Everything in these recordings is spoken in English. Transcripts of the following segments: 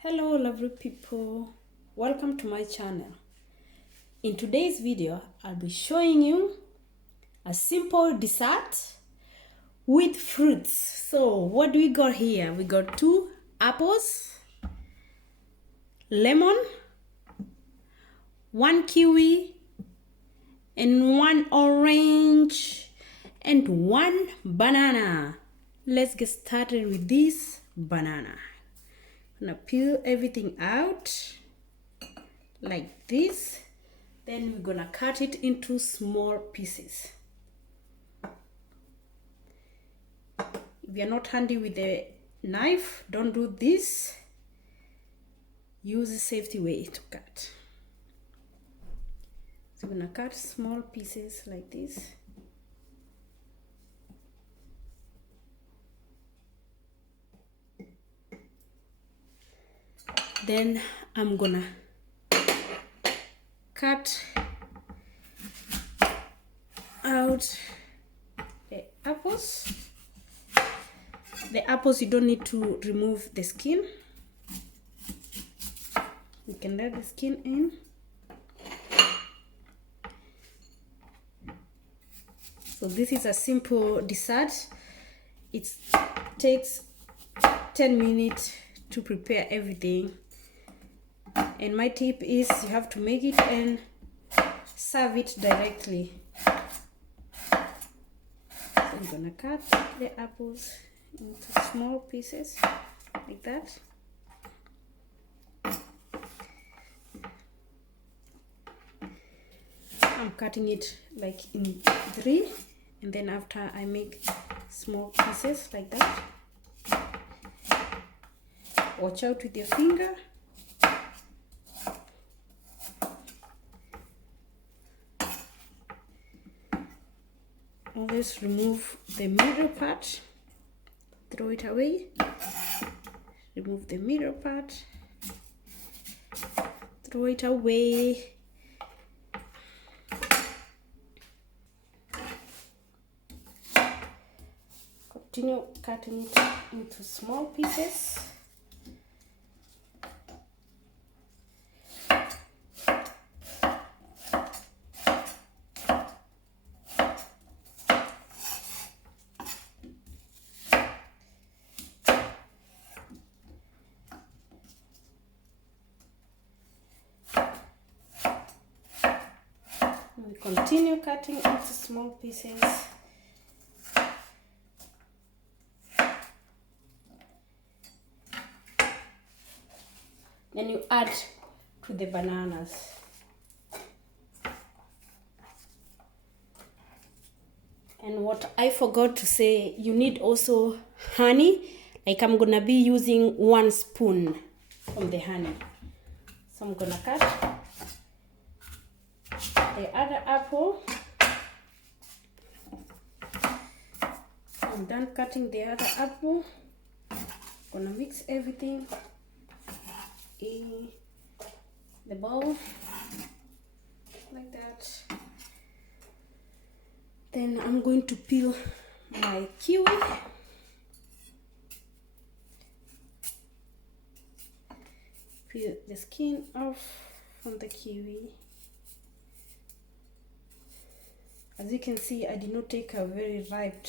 Hello lovely people, welcome to my channel. In today's video, I'll be showing you a simple dessert with fruits. So what do we got here? We got 2 apples, lemon, 1 kiwi, and 1 orange, and 1 banana. Let's get started with this banana. I'm gonna peel everything out like this. Then we're gonna cut it into small pieces. If you're not handy with the knife, don't do this. Use a safety way to cut. So we're gonna cut small pieces like this. Then I'm gonna cut out the apples. The apples, you don't need to remove the skin. You can let the skin in. So this is a simple dessert. It takes 10 minutes to prepare everything. And my tip is you have to make it and serve it directly. So I'm gonna cut the apples into small pieces like that. I'm cutting it like in 3, and then after I make small pieces like that. Watch out with your finger. Always remove the middle part, throw it away. Remove the middle part, throw it away. Continue cutting it into small pieces. We continue cutting into small pieces. Then you add to the bananas. And what I forgot to say, you need also honey. Like I'm gonna be using 1 spoon from the honey. So I'm gonna cut the other apple. I'm done cutting the other apple. Gonna mix everything in the bowl like that. Then I'm going to peel my kiwi. Peel the skin off from the kiwi. As you can see, I did not take a very ripe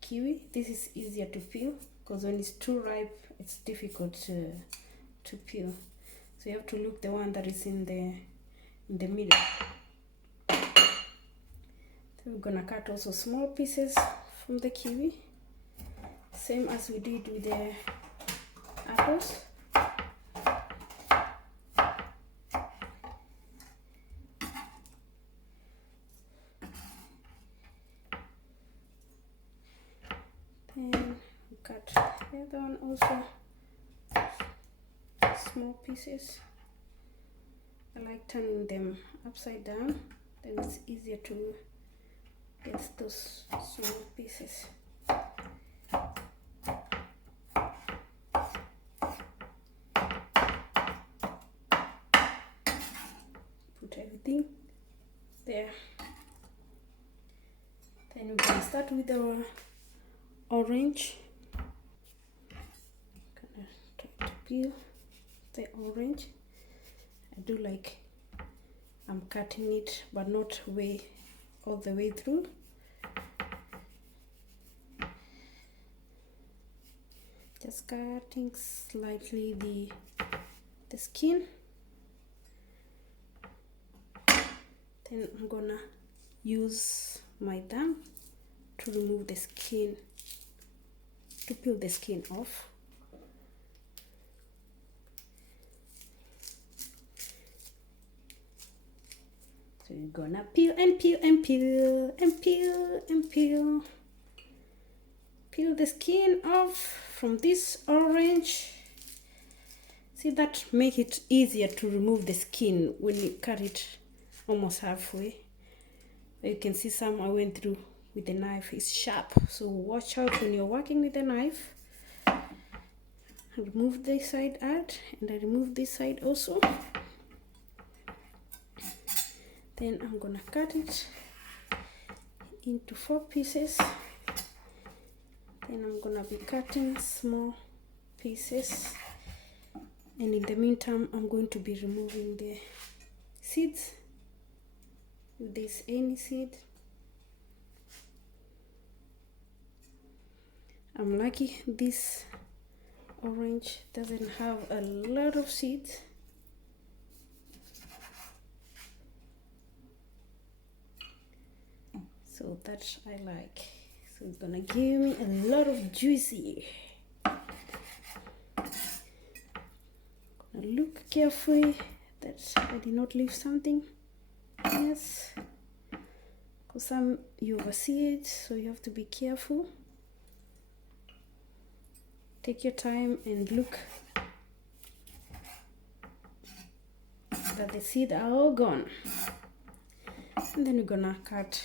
kiwi. This is easier to peel because when it's too ripe, it's difficult to peel. So you have to look the one that is in the middle. So we're gonna cut also small pieces from the kiwi, same as we did with the apples. Then we cut the other one also small pieces. I like turning them upside down, then it's easier to get those small pieces. Put everything there. Then we can start with our orange. Gonna try to peel the orange. I do like I'm cutting it, but not all the way through. Just cutting slightly the skin. Then I'm gonna use my thumb to remove the skin, to peel the skin off. So you're gonna peel and peel and peel and peel and peel. Peel the skin off from this orange. See, that make it easier to remove the skin when you cut it almost halfway. You can see some I went through with the knife. It's sharp, so watch out when you're working with the knife. I remove this side out, and I remove this side also. Then I'm gonna cut it into 4 pieces. Then I'm gonna be cutting small pieces, and in the meantime I'm going to be removing the seeds. If there's any seed, I'm lucky this orange doesn't have a lot of seeds. So that I like. So it's gonna give me a lot of juicy. Gonna look carefully that I did not leave something. Yes, because some you oversee it, so you have to be careful. Take your time and look that the seeds are all gone. And then we're gonna cut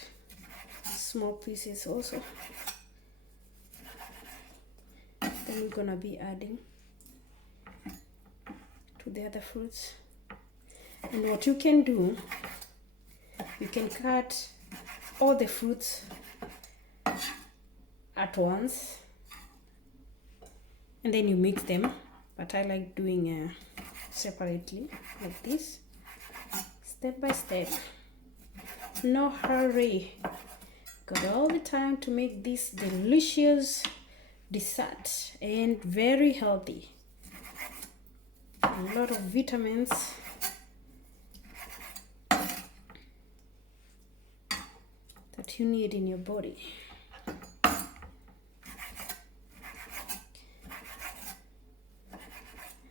small pieces also. Then we're gonna be adding to the other fruits. And what you can do, you can cut all the fruits at once and then you mix them, but I like doing separately like this, step by step. No hurry. Got all the time to make this delicious dessert and very healthy. A lot of vitamins. That you need in your body.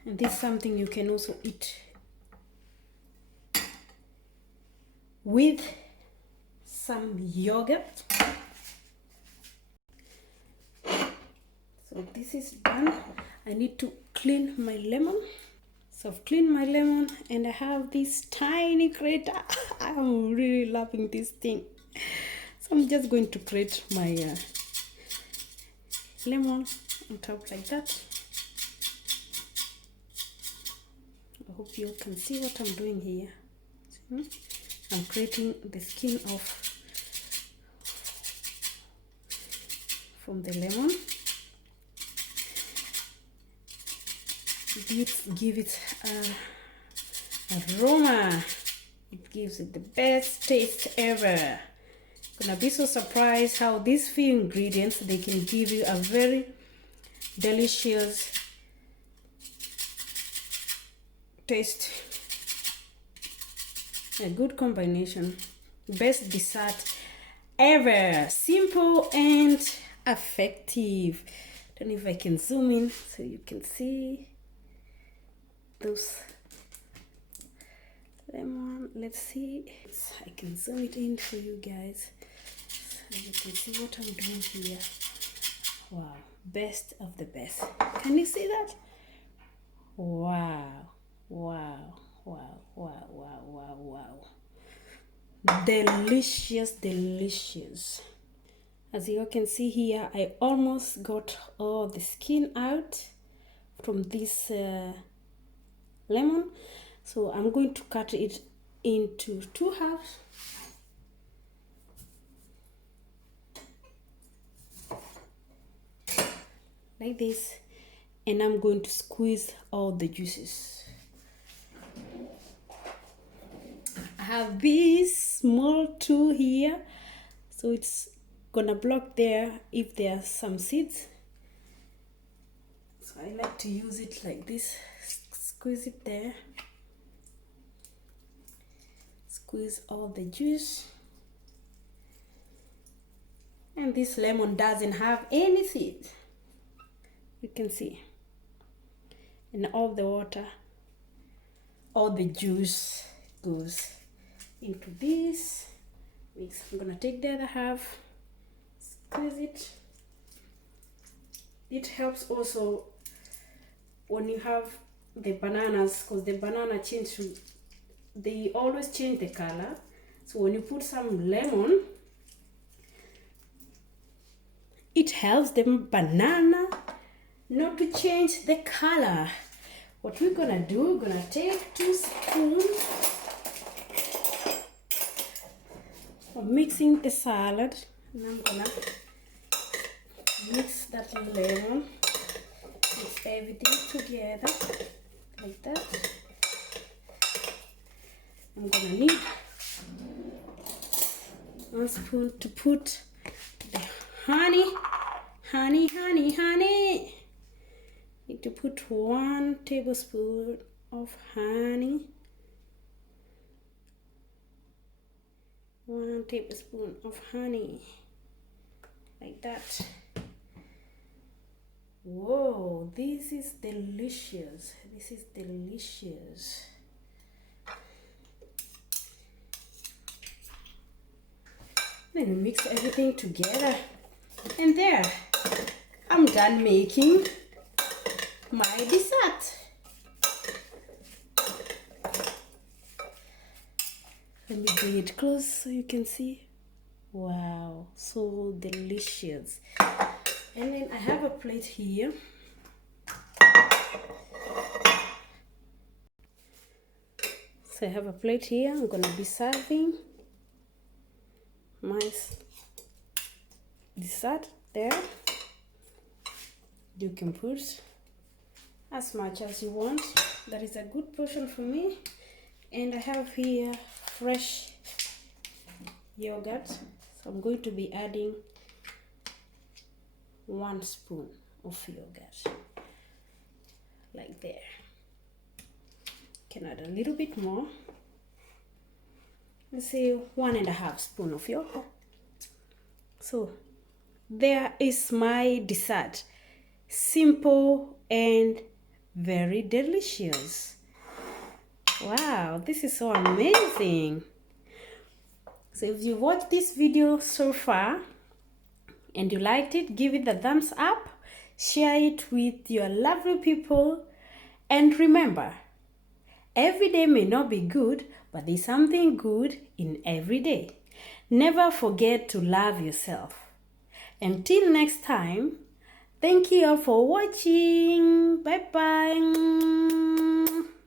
And this is something you can also eat with some yogurt. So this is done. I need to clean my lemon. So I've cleaned my lemon and I have this tiny grater. I'm really loving this thing. So I'm just going to grate my lemon on top like that. I hope you can see what I'm doing here. I'm grating the skin off from the lemon. This gives it an aroma. It gives it the best taste ever. Gonna be so surprised how these few ingredients, they can give you a very delicious taste. A good combination. Best dessert ever. Simple and effective. Don't know if I can zoom in so you can see those lemon. Let's see. I can zoom it in for you guys so you can see what I'm doing here. Wow, best of the best. Can you see that? Wow, wow, wow, wow, wow, wow, wow. Delicious, delicious. As you can see here, I almost got all the skin out from this lemon. So I'm going to cut it into 2 halves. Like this. And I'm going to squeeze all the juices. have this small tool here, so it's gonna block there if there are some seeds. So I like to use it like this. Squeeze it there. Squeeze all the juice. And this lemon doesn't have any seeds. You can see. And all the water, all the juice goes into this mix. I'm gonna take the other half, squeeze it. It helps also when you have the bananas, because the banana they always change the color. So when you put some lemon, it helps the banana not to change the color. What we're gonna do, we're gonna take 2 spoons of mixing the salad, and I'm gonna mix that lemon, mix everything together like that. I'm gonna need 1 spoon to put the honey. Need to put 1 tablespoon of honey. 1 tablespoon of honey, like that. Whoa, this is delicious. This is delicious. Then we mix everything together, and there, I'm done making my dessert. Let me bring it close so you can see. Wow, so delicious. And then I have a plate here. So I have a plate here. I'm gonna be serving my dessert there. You can put as much as you want. That is a good portion for me. And I have here fresh yogurt. So I'm going to be adding 1 spoon of yogurt, like there. Can add a little bit more. Let's say 1.5 spoon of yogurt. So there is my dessert. Simple and very delicious. Wow, this is so amazing. So if you watched this video so far and you liked it, give it the thumbs up, share it with your lovely people, and remember, every day may not be good, but there's something good in every day. Never forget to love yourself. Until next time, thank you all for watching. Bye bye.